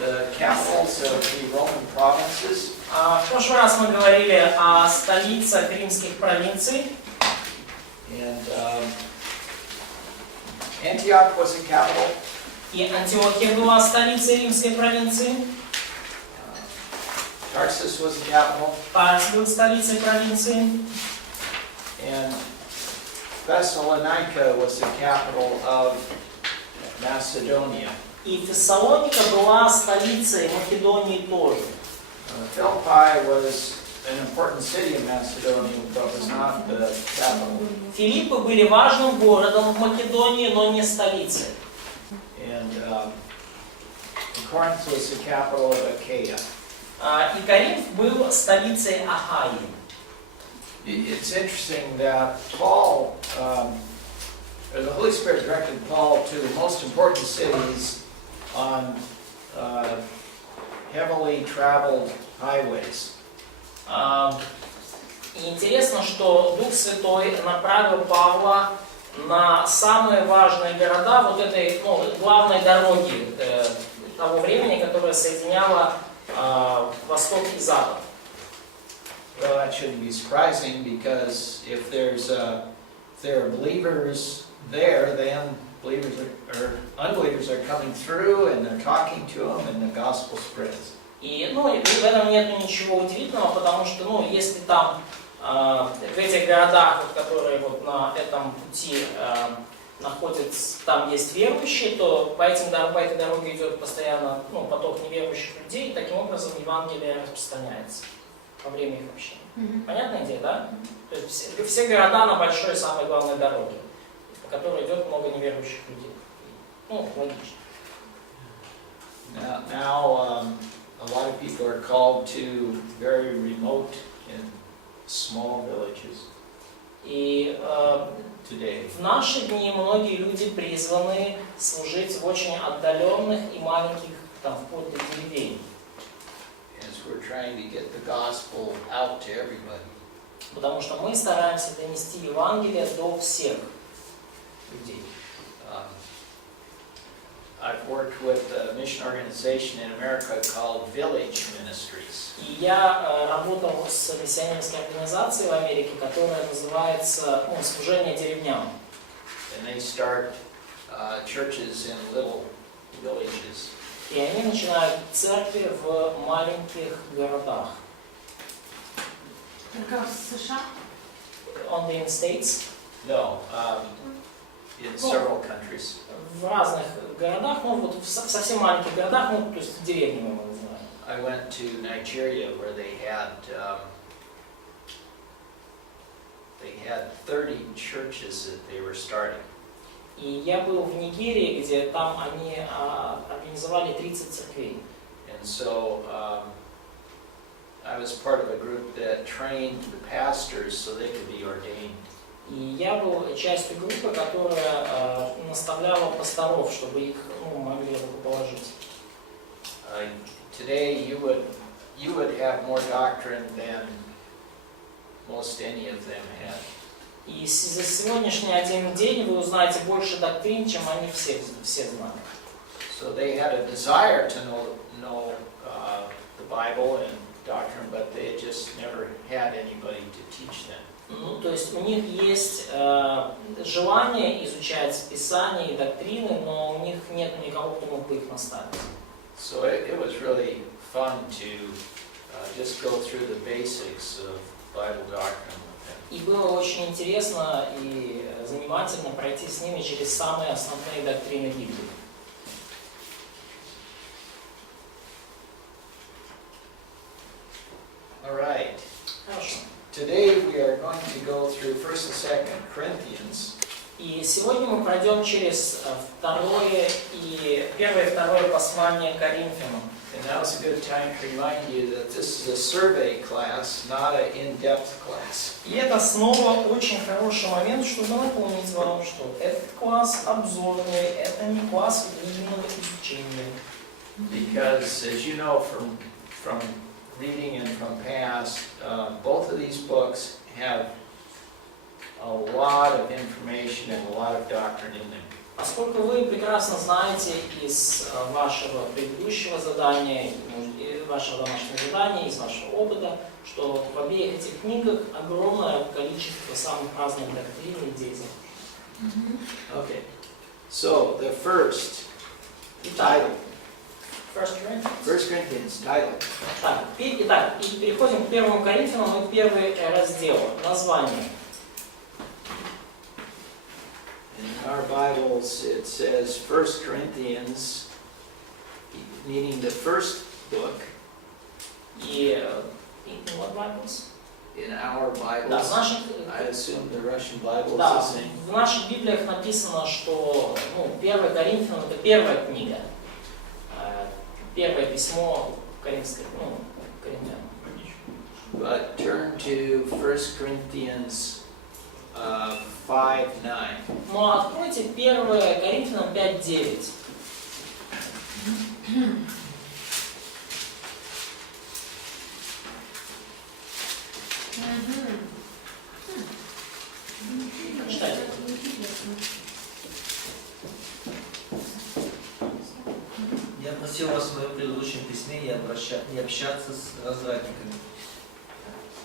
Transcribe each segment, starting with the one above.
the capitals of the Roman provinces. В прошлый раз мы говорили о столицах римских провинций. And Antioch was a capital. И Антиохия была столицей римской провинции. Tarsus was a capital. Тарс был столицей провинции. And Thessalonica was the capital of Macedonia. И Фессалоника была столицей Македонии тоже. Philippi was an important city in Macedonia, but was not the capital. Филиппы были важным городом в Македонии, но не столицей. And Corinth was the capital of Achaia. И Коринф был столицей Ахаи. It's interesting that Paul, or the Holy Spirit directed Paul to the most important cities on heavily traveled highways. И интересно, что Дух Святой направил Павла на самые важные города вот этой главной дороги того времени, которая соединяла Восток и Запад. Well, that shouldn't be surprising because if there are believers there, then believers or unbelievers are coming through and they're talking to them and the gospel spreads. И в этом нет ничего удивительного, потому что если там в этих городах, которые вот на этом пути находятся, там есть верующие, то по этой дороге идет постоянно поток неверующих людей, и таким образом Евангелие распространяется во время их общения. Понятная идея, да? То есть все города на большой, самой главной дороге, по которой идет много неверующих людей. Логично. Now a lot of people are called to very remote and small villages. И today. В наши дни многие люди призваны служить в очень отдаленных и маленьких, вплоть до деревень. We're trying to get the gospel out to everybody. Потому что мы стараемся донести Евангелие до всех людей. I've worked with a mission organization in America called Village Ministries. И я работал с миссионерской организацией в Америке, которая называется «Служение деревням». And they start churches in little villages. И они начинают церкви в маленьких городах. Только в США? Only in states? No, in several countries. В разных городах, в совсем маленьких городах, то есть деревнями мы называем. I went to Nigeria where they had 30 churches that they were starting. И я был в Нигерии, где там они организовали 30 церквей. And so I was part of a group that trained the pastors so they could be ordained. И я был частью группы, которая наставляла пасторов, чтобы их могли рукоположить. Today you would have more doctrine than most any of them had. И за сегодняшний один день вы узнаете больше доктрин, чем они все знали. So they had a desire to know the Bible and doctrine, but they just never had anybody to teach them. То есть у них есть желание изучать Писание и доктрины, но у них нет никого, кто мог бы их наставить. So it was really fun to just go through the basics of Bible doctrine. И было очень интересно и занимательно пройти с ними через самые основные доктрины Библии. All right. Хорошо. Today we are going to go through 1st and 2nd Corinthians. И сегодня мы пройдем через первое и второе послание к Коринфянам. And now is a good time to remind you that this is a survey class, not an in-depth class. И это снова очень хороший момент, чтобы напомнить вам, что этот класс обзорный, это не класс длинного изучения. Because, as you know from reading and from past, both of these books have a lot of information and a lot of doctrine in them. Поскольку вы прекрасно знаете из вашего предыдущего задания, вашего домашнего задания, из вашего опыта, что в обеих этих книгах огромное количество самых разных доктрин и идей. Okay. So the first title. 1 Corinthians. 1 Corinthians title. Итак, и переходим к 1 Коринфянам и первый раздел. Название. In our Bibles it says 1 Corinthians, meaning the first book. И in what Bibles? In our Bibles, Да, в наших, I assume the Russian Bible is да, the same. в наших Библиях написано, что 1 Коринфянам это первая книга. Первое письмо Коринфянам. But turn to 1 Corinthians 5:9. Но откройте 1 Коринфянам 5:9. Читайте. Я просил вас в моем предыдущем письме не общаться с развратниками.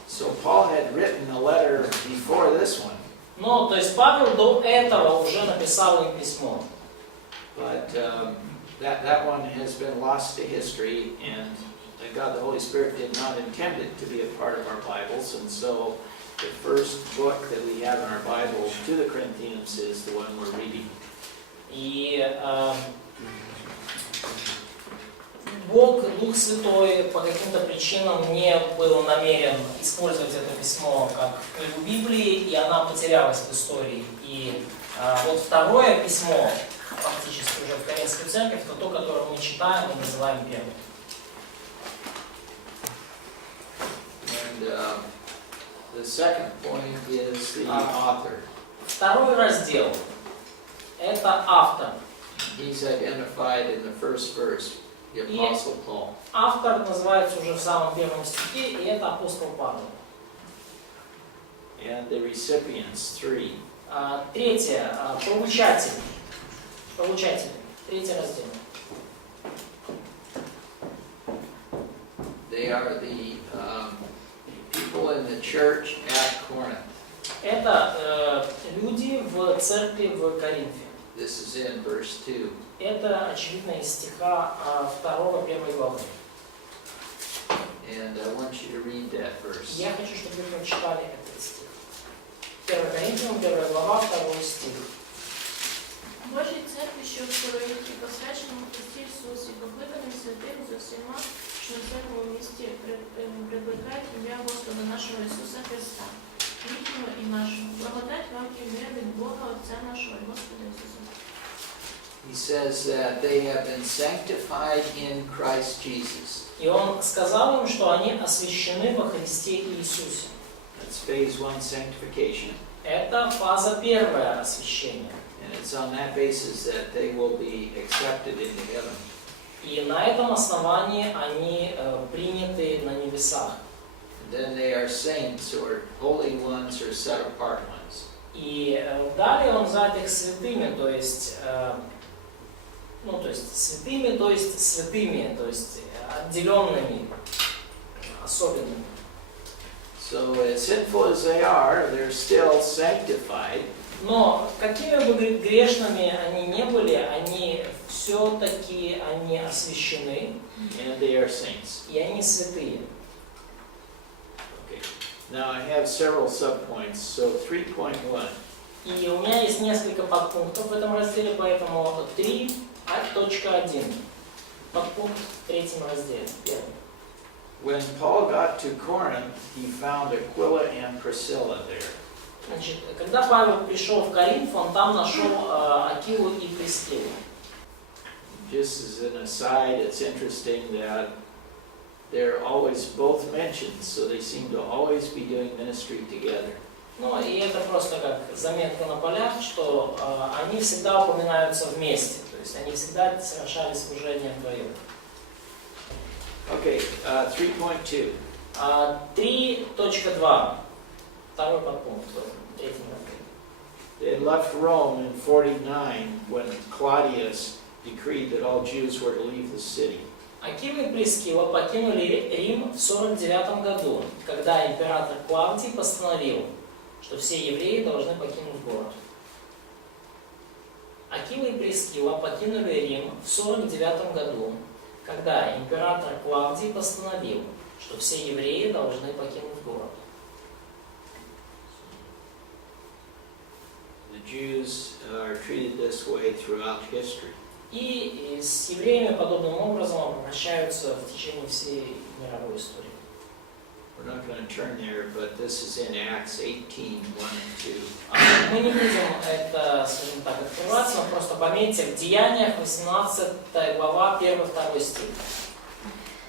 So Paul had written a letter before this one, Ну, то есть Павел до этого уже написал им письмо. but that one has been lost to history, and God the Holy Spirit did not intend it to be a part of our Bibles, and so the first book that we have in our Bible to the Corinthians is the one we're reading. И Бог, Дух Святой, по каким-то причинам не был намерен использовать это письмо как книгу Библии, и она потерялась в истории. И вот второе письмо, фактически уже в Коринфской церкви, это то, которое мы читаем и называем первым. And the second point is the author. Второй раздел – это автор. He's identified in the first verse, the Apostle Paul. Автор называется уже в самом первом стихе, и это апостол Павел. And the recipients, 3. Третье – получатель. Получатель. Третий раздел. They are the people in the church at Corinth. Это люди в церкви в Коринфе. This is in verse 2. Это, очевидно, из стиха 2-1 главы. And I want you to read that verse. Я хочу, чтобы вы прочитали этот стих. 1 Коринфянам, 1 глава, 2 стих. Божій церкві, що в Коrinті, посвяченому Христі Ісусі, покликаним святим з усіма, що на церкву в місті прикликають ім'я Господа нашого Ісуса Христа, їхнього і нашого. Благодать вам і мир від Бога Отця нашого і Господа Ісуса. He says that they have been sanctified in Christ Jesus. И он сказал им, что они освящены во Христе Иисусе. That's phase 1 sanctification. Это фаза первая освящения. And it's on that basis that they will be accepted into heaven. И на этом основании они приняты на небесах. And then they are saints or holy ones or set apart ones. И далее он называет их святыми, то есть святыми, то есть святыми, то есть отделенными, особенными. So as sinful as they are, they're still sanctified. Но какими бы грешными они не были, они все-таки освящены. And they are saints. И они святые. Okay. Now I have several subpoints. So 3.1. И у меня есть несколько подпунктов в этом разделе, поэтому 3.1. Подпункт в 3 разделе. Первый. When Paul got to Corinth, he found Aquila and Priscilla there. Значит, когда Павел пришел в Коринф, он там нашел Акилу и Прискилу. Just as an aside, it's interesting that they're always both mentioned, so they seem to always be doing ministry together. Ну, и это просто как заметка на полях, что они всегда упоминаются вместе, то есть они всегда совершали служение вдвоем. Okay, 3.2. 3.2. Второй подпункт в 3 разделе. They had left Rome in 49 when Claudius decreed that all Jews were to leave the city. Акива и Прискила покинули Рим в 49 году, когда император Клавдий постановил, что все евреи должны покинуть город. Акива и Прискила покинули Рим в 49 году, когда император Клавдий постановил, что все евреи должны покинуть город. The Jews are treated this way throughout history. И с евреями подобным образом обращаются в течение всей мировой истории. We're not going to turn there, but this is in Acts 18, 1 and 2. Мы не будем это, скажем так, открывать, но просто пометьте, в Деяниях 18 глава, 1-2 стих.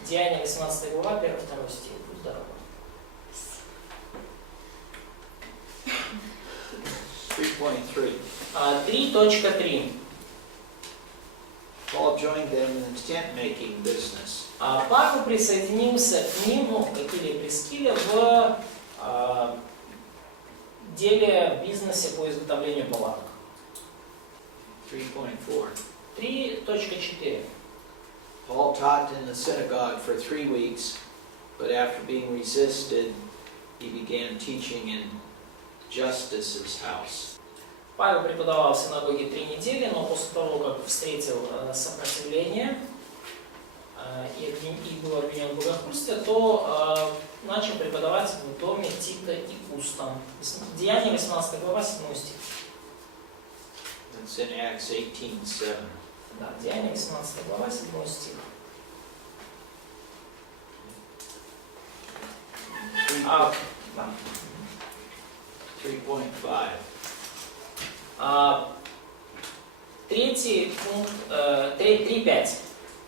Деяния 18 глава, 1-2 стих. Будь здоров. 3.3. 3.3. Paul joined them in the tent-making business. Павел присоединился к ним, к Акиле и Прискиле, в деле бизнесе по изготовлению палаток. 3.4. 3.4. Paul taught in the synagogue for 3 weeks, but after being resisted, he began teaching in Justus's house. Павел преподавал в синагоге 3 недели, но после того, как встретил сопротивление и был обвинен в богохульстве, то начал преподавать в доме Тита и Куста. Деяния 18 глава, 7 стих. It's in Acts 18:7. Да, Деяния 18 глава, 7 стих. 3.5. Третий пункт, 3.5.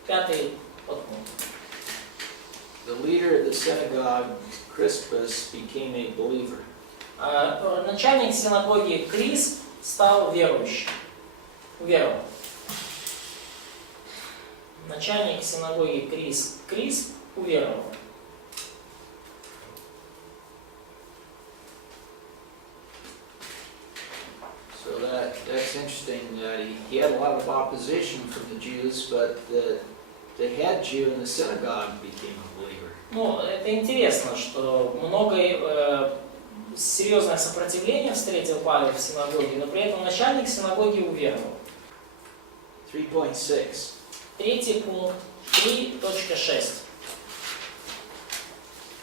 Пятый подпункт. The leader of the synagogue, Crispus, became a believer. Начальник синагоги Крисп стал верующим. Уверовал. Начальник синагоги Крисп уверовал. So that's interesting that he had a lot of opposition from the Jews, but the head Jew in the synagogue became a believer. Ну, это интересно, что много серьезное сопротивление встретил Павел в синагоге, но при этом начальник синагоги уверовал. 3.6. Третий пункт, 3.6.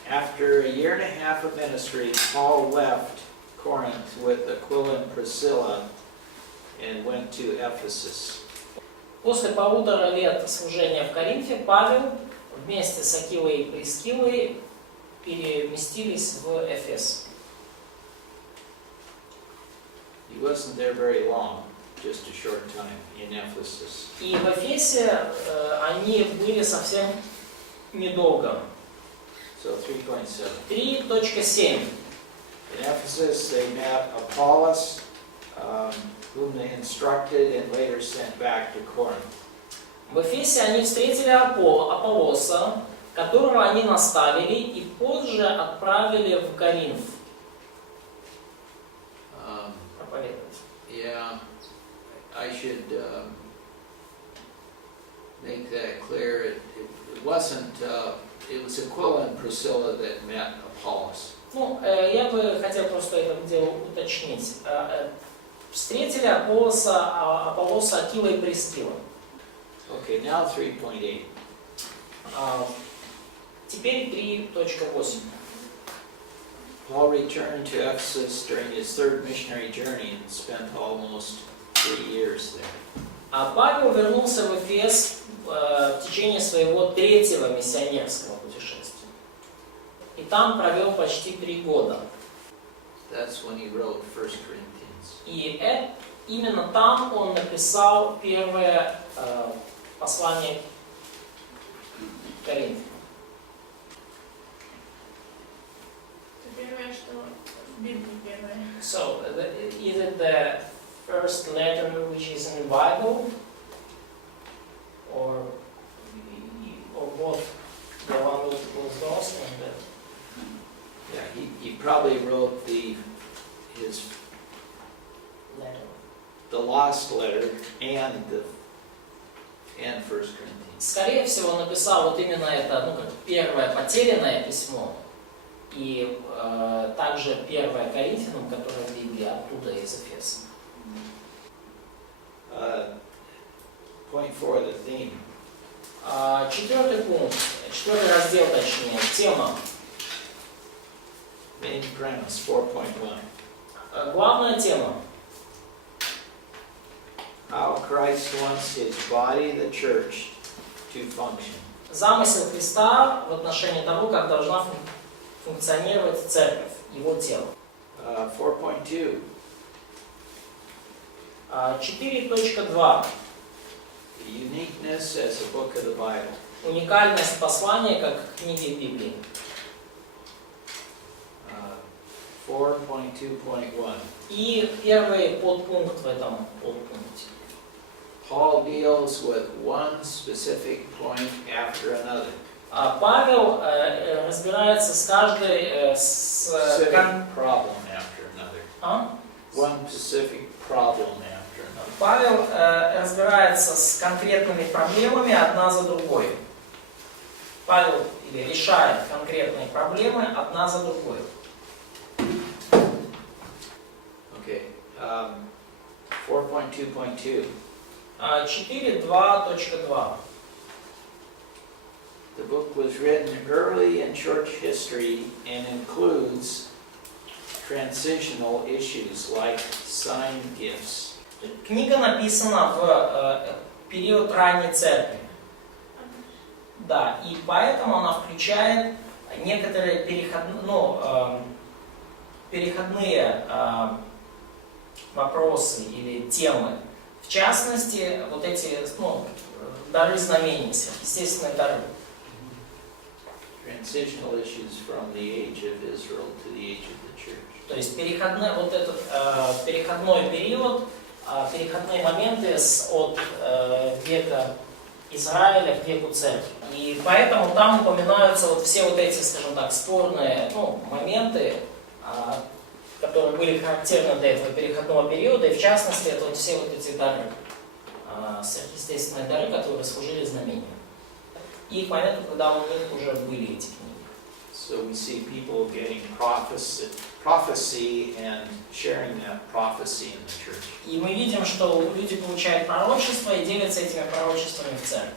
After a year and a half of ministry, Paul left Corinth with Aquila and Priscilla and went to Ephesus. После 1,5 лет служения в Коринфе Павел вместе с Акилой и Прискилой переместились в Эфес. He wasn't there very long, just a short time in Ephesus. И в Эфесе они были совсем недолго. So 3.7. 3.7. In Ephesus, they met Apollos, whom they instructed and later sent back to Corinth. В Эфесе они встретили Аполлоса, которого они наставили и позже отправили в Коринф проповедовать. Yeah, I should make that clear. It wasn't. It was Aquila and Priscilla that met Apollos. Ну, я бы хотел просто это дело уточнить. Встретили Аполлоса Акила и Прискила. Okay, now 3.8. Теперь 3.8. Paul returned to Ephesus during his third missionary journey and spent almost 3 years there. Павел вернулся в Эфес в течение своего 3-го миссионерского путешествия. И там провел почти 3 года. That's when he wrote 1 Corinthians. И именно там он написал первое послание к Коринфянам. Первое, что в Библии первое. So, is it the first letter which is in the Bible, or both? The one that was lost and the... Yeah, he probably wrote his the lost letter and 1 Corinthians. Скорее всего, написал вот именно это, ну, как первое потерянное письмо, и также 1 Коринфянам, которое в Библии, оттуда из Эфеса. Point 4, the theme. Четвертый пункт, четвертый раздел, точнее, тема. Main premise, 4.1. Главная тема. How Christ wants his body, the church, to function. Замысел Христа в отношении того, как должна функционировать церковь, его тело. 4.2. 4.2. Uniqueness as a book of the Bible. Уникальность послания как книги Библии. 4.2.1. И первый подпункт в этом подпункте. Paul deals with one specific point after another. Павел разбирается с каждой Specific problem after another. One specific problem after another. Павел разбирается с конкретными проблемами одна за другой. Павел решает конкретные проблемы одна за другой. Okay. 4.2.2. 4.2.2. The book was written early in church history and includes transitional issues like sign gifts. Книга написана в период ранней церкви. Да, и поэтому она включает некоторые переходные вопросы или темы. В частности, вот эти дары знамений, сверхъестественные дары. Transitional issues from the age of Israel to the age of the church. То есть вот этот переходной период, переходные моменты от века Израиля к веку церкви. И поэтому там упоминаются вот все вот эти, скажем так, спорные моменты, которые были характерны для этого переходного периода, и в частности, это вот все вот эти дары, сверхъестественные дары, которые служили знамением. И к моменту, когда у них уже были эти книги. So we see people getting prophecy and sharing that prophecy in the church. И мы видим, что люди получают пророчество и делятся этими пророчествами в церкви.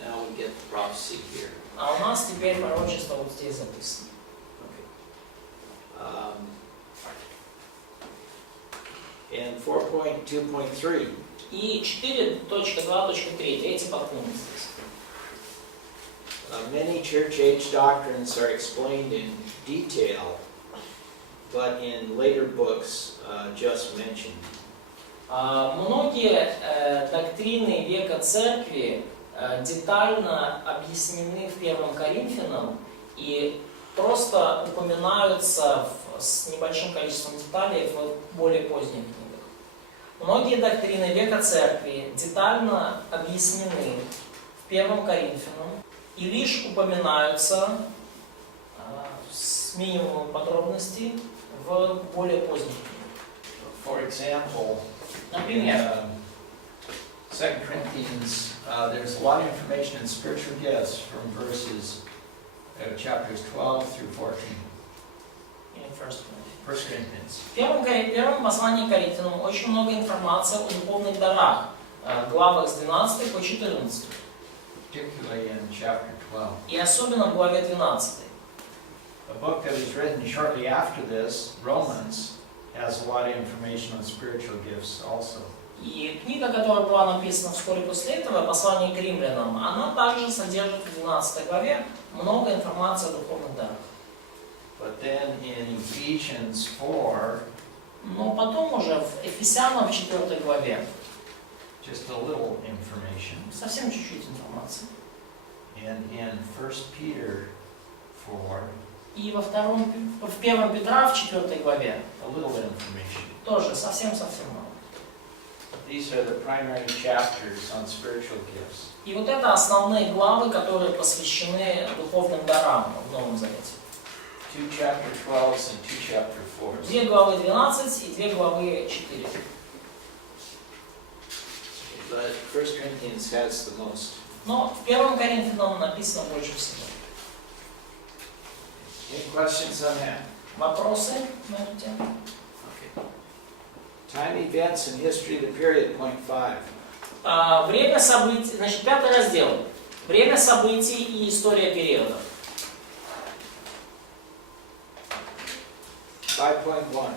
Now we get the prophecy here. А у нас теперь пророчество вот здесь записано. And 4.2.3. И 4.2.3, третий подпункт здесь. Many church age doctrines are explained in detail, but in later books just mentioned. Многие доктрины века церкви детально объяснены в 1 Коринфянам и просто упоминаются с небольшим количеством деталей в более поздних книгах. Многие доктрины века церкви детально объяснены в 1 Коринфянам и лишь упоминаются с минимумом подробностей в более поздних книгах. For example, Например, 2 Corinthians, there's a lot of information in spiritual gifts from verses chapters 12 through 14. in 1 Corinthians. В первом послании к Коринфянам очень много информации о духовных дарах, главах с 12 по 14. Particularly in chapter 12. И особенно в главе 12. A book that was written shortly after this, Romans, has a lot of information on spiritual gifts also. И книга, которая была написана вскоре после этого, послание к римлянам, она также содержит в 12 главе много информации о духовных дарах. But then in Ephesians 4, Но потом уже в Ефесянам в 4 главе just a little information. совсем чуть-чуть информации. And in 1 Peter 4, И в 1 Петра в 4 главе a little information. тоже совсем-совсем мало. These are the primary chapters on spiritual gifts. И вот это основные главы, которые посвящены духовным дарам в Новом Завете. 2 chapter 12s and 2 chapter 4s. 2 главы 12 и 2 главы 4. But 1 Corinthians has the most. Но в 1 Коринфянам написано больше всего. Any questions on that? Вопросы на эту тему? Okay. Time, events, and history of the period, point 5. Время событий, значит, 5 раздел. Время событий и история периода. 5.1.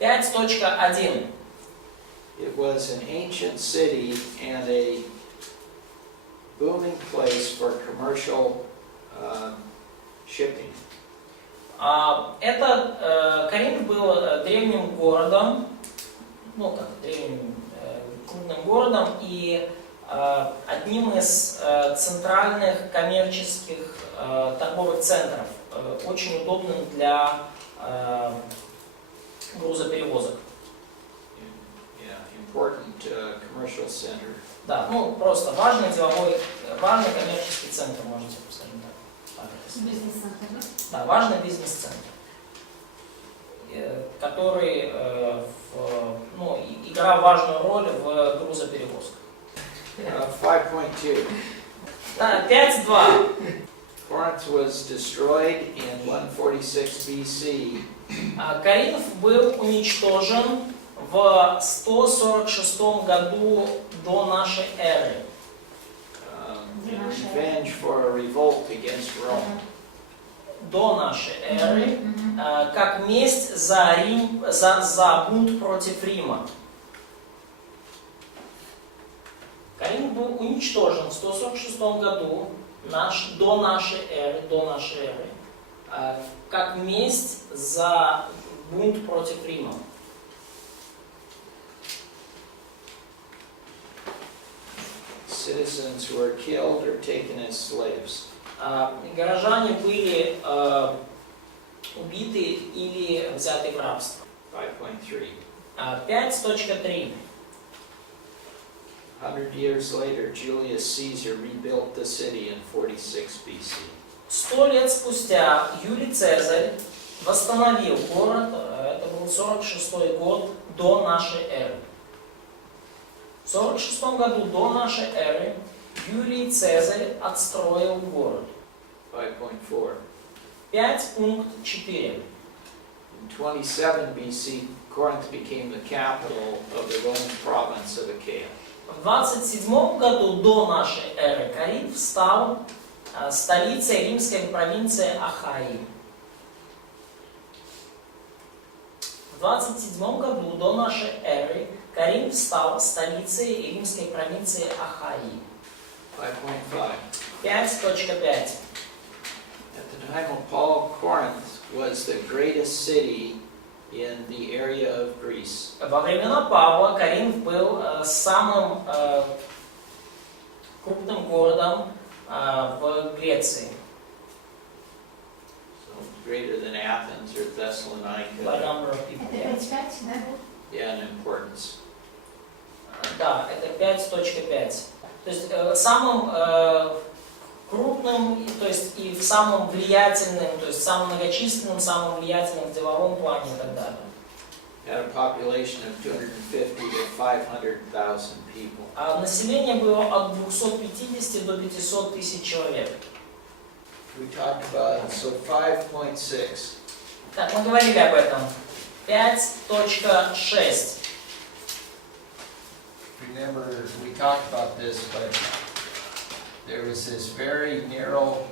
5.1. It was an ancient city and a booming place for commercial shipping. Коринф был древним городом, ну как древним крупным городом и одним из центральных коммерческих торговых центров, очень удобным для грузоперевозок. Important commercial center. Да, ну просто важный коммерческий центр, можно сказать так. Бизнес-центр, да? Да, важный бизнес-центр, который играл важную роль в грузоперевозках. 5.2. 5.2. Corinth was destroyed in 146 BC. Коринф был уничтожен в 146 году до нашей эры. In revenge for a revolt against Rome. До нашей эры, как месть за бунт против Рима. Коринф был уничтожен в 146 году до нашей эры, как месть за бунт против Рима. Citizens were killed or taken as slaves. Горожане были убиты или взяты в рабство. 5.3. 5.3. 100 years later, Julius Caesar rebuilt the city in 46 BC. 100 лет спустя Юлий Цезарь восстановил город, это был 46 год до нашей эры. В 46 году до нашей эры Юлий Цезарь отстроил город. 5.4. 5.4. In 27 BC, Corinth became the capital of the Roman province of Achaia. В 27 году до нашей эры Коринф стал столицей римской провинции Ахаи. В 27 году до нашей эры Коринф стал столицей римской провинции Ахаи. 5.5. 5.5. At the time of Paul, Corinth was the greatest city in the area of Greece. Во времена Павла Коринф был самым крупным городом в Греции. So greater than Athens or By Thessalonica. number of people. Это 5, да? Yeah, in importance. Да, это 5.5. То есть самым крупным, то есть и самым влиятельным, то есть самым многочисленным, самым влиятельным в деловом плане и так далее. Had a population of 250 to 500,000 people. А население было от 250 до 500 тысяч человек. We talked about it. So 5.6. Так, мы говорили об этом. 5.6. Remember, we talked about this, but there was this very narrow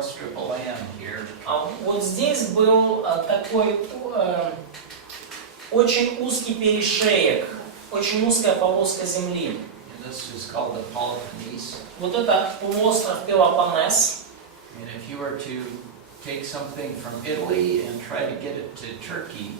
strip of land here. Вот здесь был такой очень узкий перешеек, очень узкая полоска земли. And this is called the Peloponnese. Вот это полуостров Пелопоннес. And if you were to take something from Italy and try to get it to Turkey,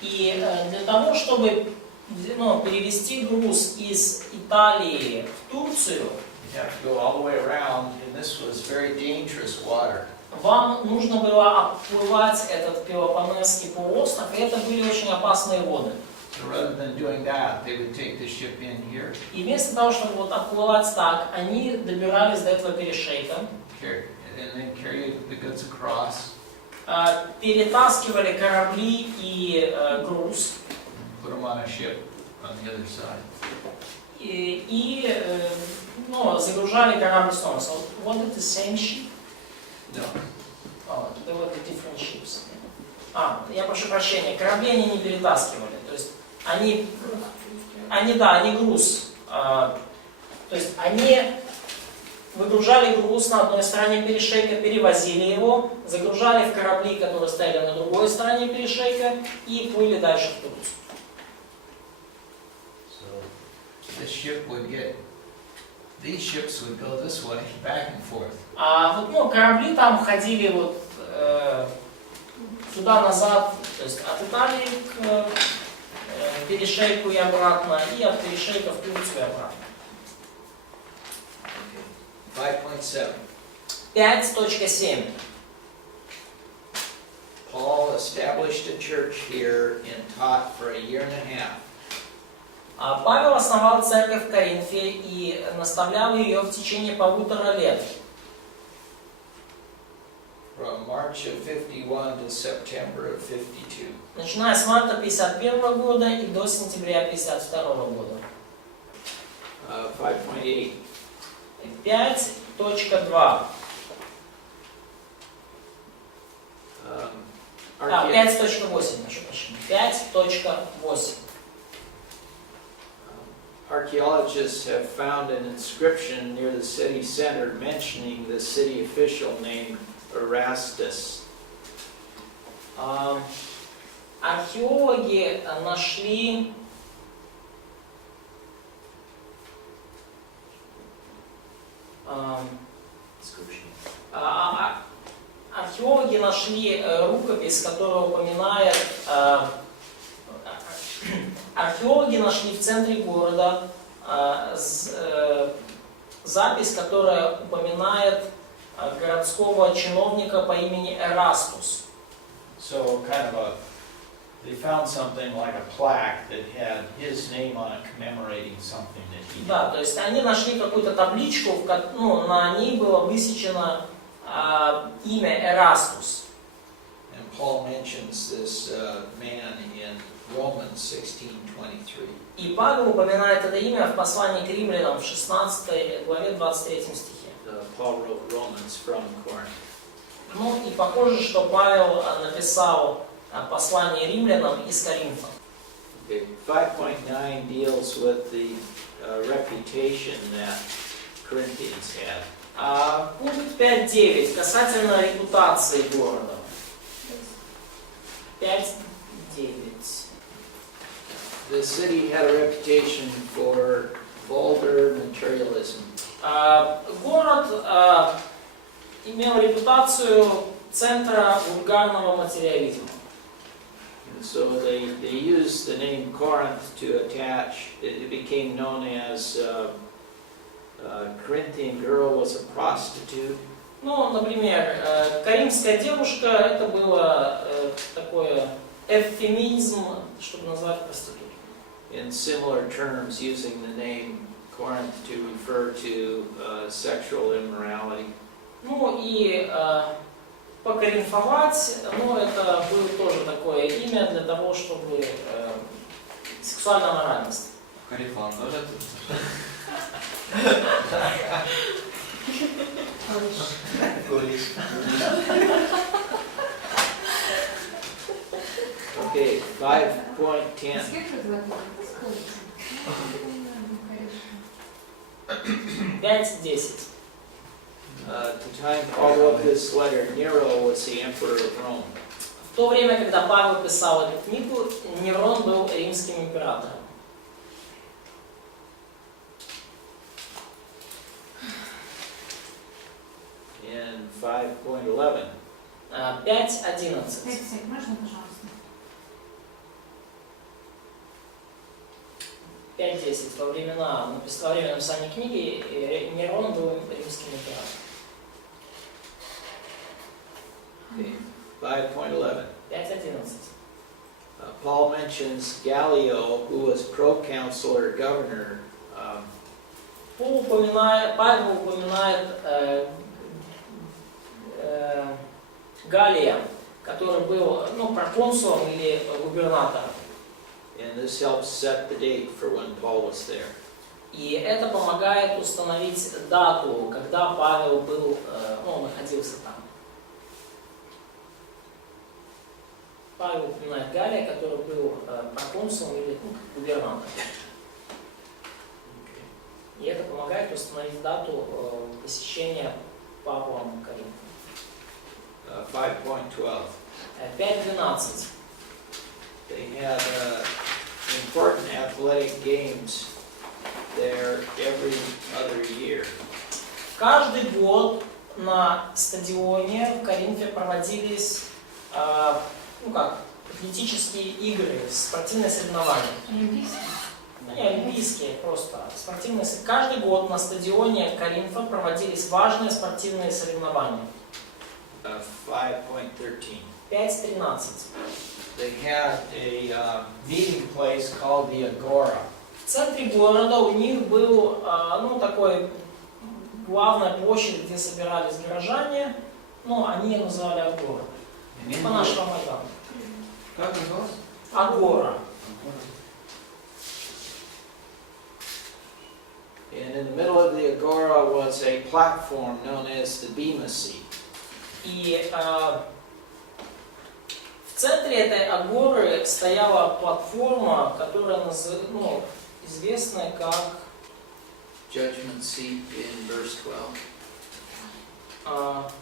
И для того, чтобы перевести груз из Италии в Турцию, you'd have to go all the way around, and this was very dangerous water. вам нужно было обплывать этот Пелопоннесский полуостров, и это были очень опасные воды. So rather than doing that, they would take the ship in here, И вместо того, чтобы вот отплывать так, они добирались до этого перешейка, and then carry the goods across. перетаскивали корабли и груз, Put them on a ship on the other side. ну, загружали корабль снова. So, was it the same ship? No. Oh, there were the different ships. Я прошу прощения, корабли они не перетаскивали. То есть они груз. То есть они выгружали груз на одной стороне перешейка, перевозили его, загружали в корабли, которые стояли на другой стороне перешейка, и плыли дальше в Турцию. So this ship would these ships would go this way, back and forth. Корабли там ходили вот туда-назад, то есть от Италии к перешейку и обратно, и от перешейка в Турцию и обратно. 5.7. 5.7. Paul established a church here and taught for a year and a half. Павел основал церковь в Коринфе и наставлял ее в течение 1,5 лет. From March of 51 to September of 52. Начиная с марта 51 года и до сентября 52 года. 5.8. 5.2. 5.8, прошу прощения. 5.8. Archaeologists have found an inscription near the city center mentioning the city official named Erastus. Археологи нашли рукопись, которая упоминает археологи нашли в центре города запись, которая упоминает городского чиновника по имени Эрастус. So they found something like a plaque that had his name on it commemorating something that he did. Да, то есть они нашли какую-то табличку, на ней было высечено имя Эрастус. And Paul mentions this man in Romans 16:23. И Павел упоминает это имя в послании к римлянам в 16 главе 23 стихе. Paul wrote Romans from Corinth. И похоже, что Павел написал послание римлянам из Коринфа. Okay. 5.9 deals with the reputation that Corinthians had. Пункт 5.9 касательно репутации города. 5.9. The city had a reputation for vulgar materialism. Город имел репутацию центра вульгарного материализма. So they used the name Corinth to attach. It became known as Corinthian girl was a prostitute. Например, каримская девушка это было такое эвфемизм, чтобы назвать проституткой. In similar terms, using the name Corinth to refer to sexual immorality. И покоринфовать, это было тоже такое имя для того, чтобы сексуальная моральность. Корефан тоже тут? Колледж. Okay, 5.10. 5.10. At the time Paul wrote this letter, Nero was the emperor of Rome. В то время, когда Павел писал эту книгу, Нерон был римским императором. In 5.11. 5.11. Можно, пожалуйста? 5.10. Во время написания книги Нерон был римским императором. Okay. 5.11. 5.11. Paul mentions Gallio, who was proconsul or governor. Павел упоминает Галия, который был проконсулом или губернатором. And this helps set the date for when Paul was there. И это помогает установить дату, когда Павел был, находился там. Павел упоминает Галия, который был проконсулом или губернатором. И это помогает установить дату посещения Павлом Коринфа. 5.12. 5.12. They had important athletic games there every other year. Каждый год на стадионе в Коринфе проводились атлетические игры, спортивные соревнования. Олимпийский. Не олимпийские, просто спортивные. Каждый год на стадионе Коринфа проводились важные спортивные соревнования. 5.13. 5.13. They had a meeting place called the Agora. В центре города у них был такой главная площадь, где собирались горожане, они ее называли Агора. По нашему Майдану. Как называлось? Агора. And in the middle of the Agora was a platform known as the Bema Seat. И в центре этой агоры стояла платформа, которая известная как Judgment Seat in verse 12.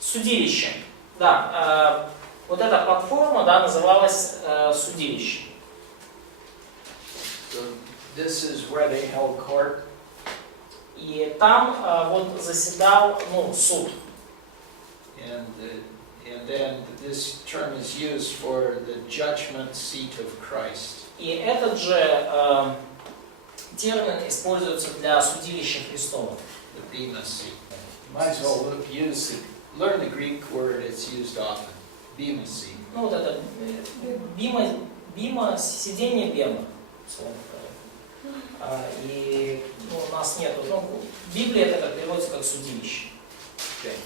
Судилище. Да, вот эта платформа, называлась судилище. So this is where they held court. И там заседал суд. And then this term is used for the judgment seat of Christ. И этот же термин используется для судилища Христова. The Bema Seat. Might as well learn the Greek word, it's used often. Bema Seat. Вот это бима, сиденье бема. И у нас нету. В Библии это переводится как судилище. Okay.